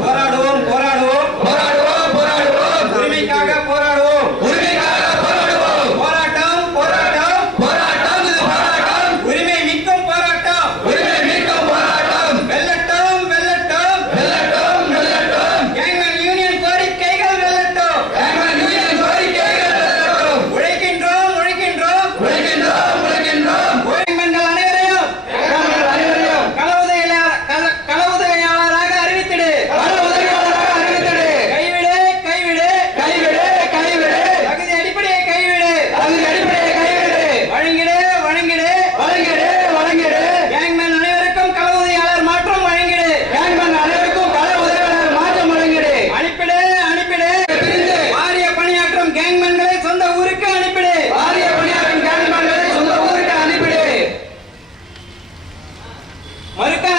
Para మరొక